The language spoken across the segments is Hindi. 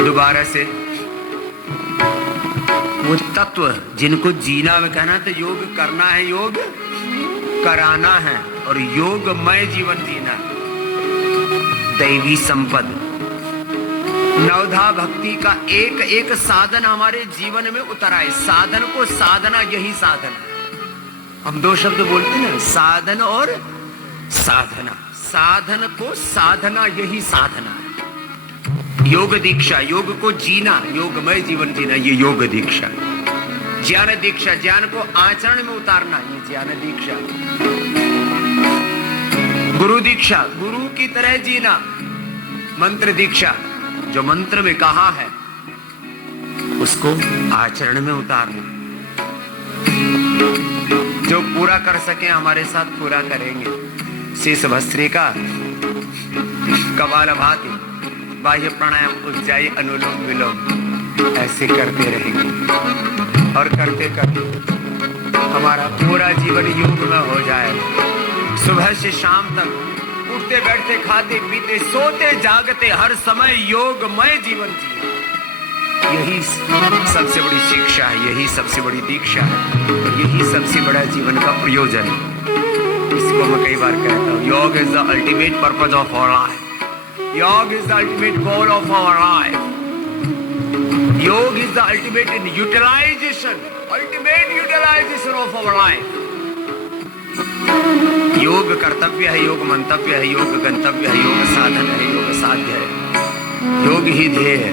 दोबारा से वो तत्व जिनको जीना में कहना, तो योग करना है, योग कराना है और योगमय जीवन जीना। दैवी संपद नवधा भक्ति का एक एक साधन हमारे जीवन में उतर आए। साधन को साधना, यही साधन है। हम दो शब्द बोलते हैं ना, साधन और साधना। साधन को साधना, यही साधना है। योग दीक्षा, योग को जीना, योगमय जीवन जीना, ये योग दीक्षा। ज्ञान दीक्षा, ज्ञान को आचरण में उतारना, ये ज्ञान दीक्षा। गुरु दीक्षा, गुरु की तरह जीना। मंत्र दीक्षा, जो मंत्र में कहा है उसको आचरण में उतारना। जो पूरा कर सके हमारे साथ पूरा करेंगे। शेष भस्त्रिका, कपालभाति, बाह्य प्राणायाम, उज्जाई, अनुलोम विलोम, ऐसे करते रहेंगे और करते करते हमारा पूरा जीवन योग में हो जाए। सुबह से शाम तक उठते बैठते खाते पीते सोते जागते हर समय योगमय जीवन जिए। यही सबसे बड़ी शिक्षा है, यही सबसे बड़ी दीक्षा है, यही सबसे बड़ा जीवन का प्रयोजन है। इसको मैं कई बार कहता हूँ, yoga is the ultimate purpose of our life. Yoga is the ultimate goal of our life. Yoga is the ultimate utilisation, ultimate utilisation of our life. Yoga कर्तव्य है, योग मंतव्य है, योग गंतव्य है, योग साधन है, योग साध्य है। योग ही ध्येय है,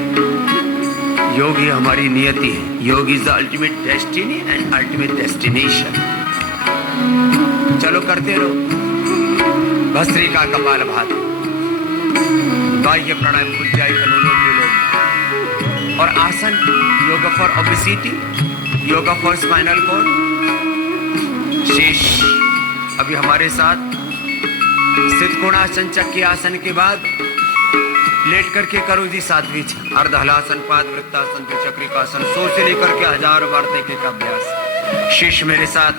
योग ही हमारी नियति है। योग is the ultimate destiny and ultimate destination. चलो करते रहो। भस्त्रिका, कपालभाति, बाह्य प्राणायाम, उज्जाई, अनुलोम विलोम और आसन। Yoga for obesity, yoga for spinal cord. शेष अभी हमारे साथ स्थित कोणासन, चक्की आसन के बाद लेट करके करो जी साध्वी, अर्ध हलासन, पाद वृत्तासन, चक्रिकासन, 100 से लेकर के 1000 बार तक का अभ्यास। शिष्य मेरे साथ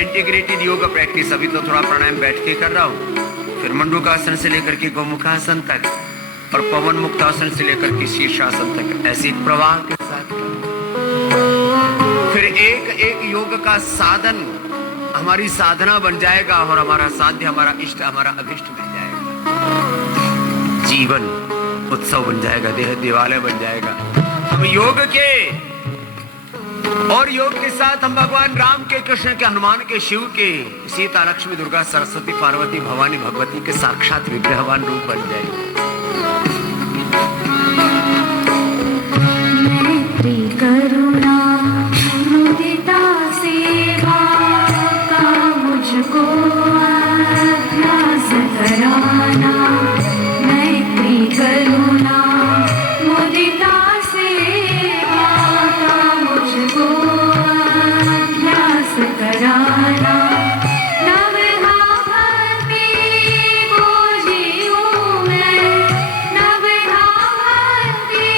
इंटीग्रेटेड योगा प्रैक्टिस, अभी तो थोड़ा प्राणायाम बैठ के कर रहा हूँ, फिर मंडूकासन से लेकर के गोमुखासन तक और पवन मुक्तासन से लेकर के शीर्षासन तक, ऐसे प्रवाह के साथ फिर एक एक योग का साधन हमारी साधना बन जाएगा और हमारा साध्य, हमारा इष्ट, हमारा अभिष्ट बन जाएगा। जीवन उत्सव बन जाएगा, देह दिवालय बन जाएगा। हम योग के और योग के साथ हम भगवान राम के, कृष्ण के, हनुमान के, शिव के, सीता, लक्ष्मी, दुर्गा, सरस्वती, पार्वती, भवानी, भगवती के साक्षात विग्रहवान रूप बन जाएगा। मैत्री करुणा मुदिता सेवा का मुझको अभ्यास कराना। मैत्री करुणा मुदिता सेवा का मुझको अभ्यास कराना। नवधा भक्ति को जीऊं मैं, नवधा भक्ति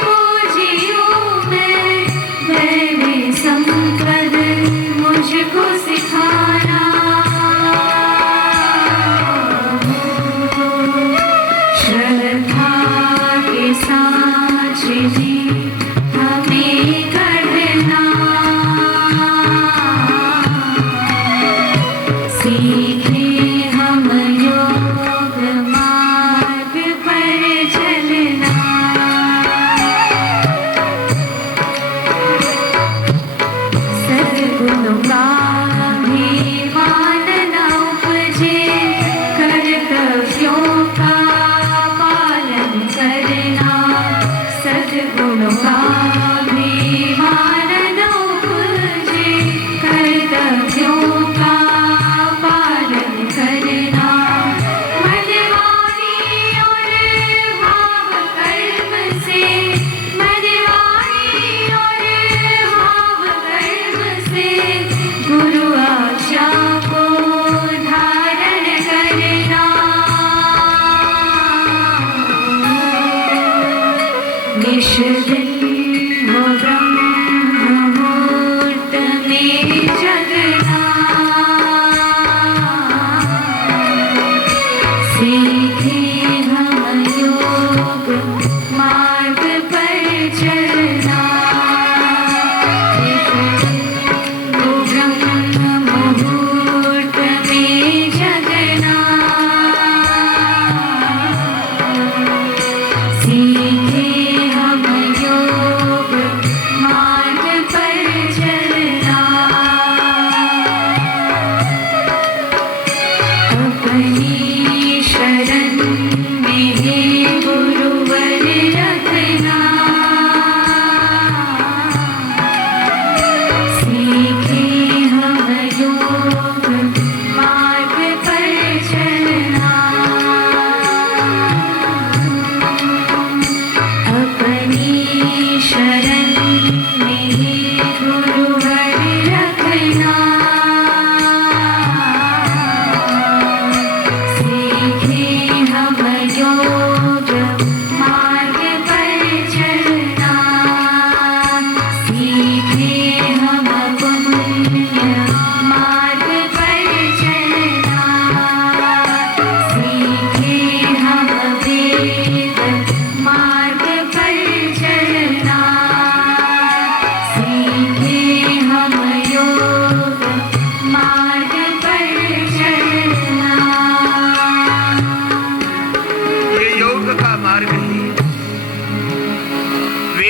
को जीऊं मैं। दैवी संपद मुझको सिखाना। श्रद्धा के साथ जी हमें गढ़ना। सीखे हम योग मार्ग पर चलना। सद्गुणों का अभिमान न उपजे, कर्तव्यों का पालन करना। सद्गुणों का अभिमान न उपजे, कर्तव्यों का पालन करना। मनवाणी और भाव कर्म से, मनवाणी और भाव कर्म से गुरु आशा को धारण करना। निष्दिन हो ब्रह्म मुहूर्त में जगना। सीखे हम योग मार्ग पर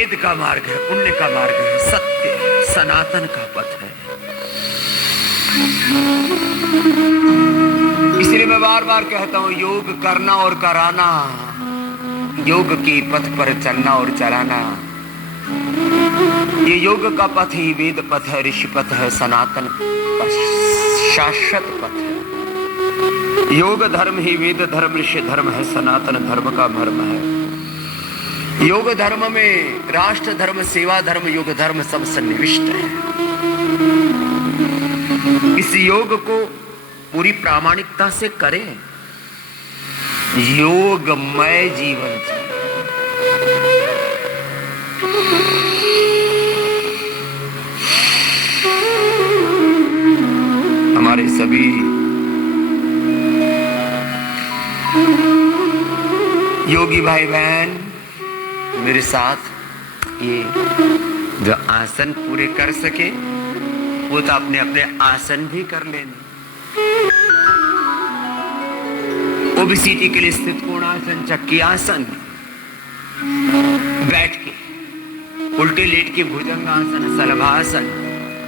वेद का मार्ग है, पुण्य का मार्ग है, सत्य है, सनातन का पथ है। इसलिए मैं बार बार कहता हूं, योग करना और कराना, योग के पथ पर चलना और चलाना, ये योग का पथ ही वेद पथ है, ऋषि पथ है, सनातन पथ, शाश्वत पथ है। योग धर्म ही वेद धर्म, ऋषि धर्म है, सनातन धर्म का मर्म है। योग धर्म में राष्ट्र धर्म, सेवा धर्म, योग धर्म सब सन्निविष्ट है। इस योग को पूरी प्रामाणिकता से करें, योगमय जीवन जिए। हमारे सभी योगी भाई बहन मेरे साथ ये जो आसन पूरे कर सके वो तो अपने अपने आसन भी कर लेने। ओबेसिटी के लिए स्थित कोणासन, चक्की आसन, बैठ के, उल्टे लेट के भुजंगासन, सलभासन,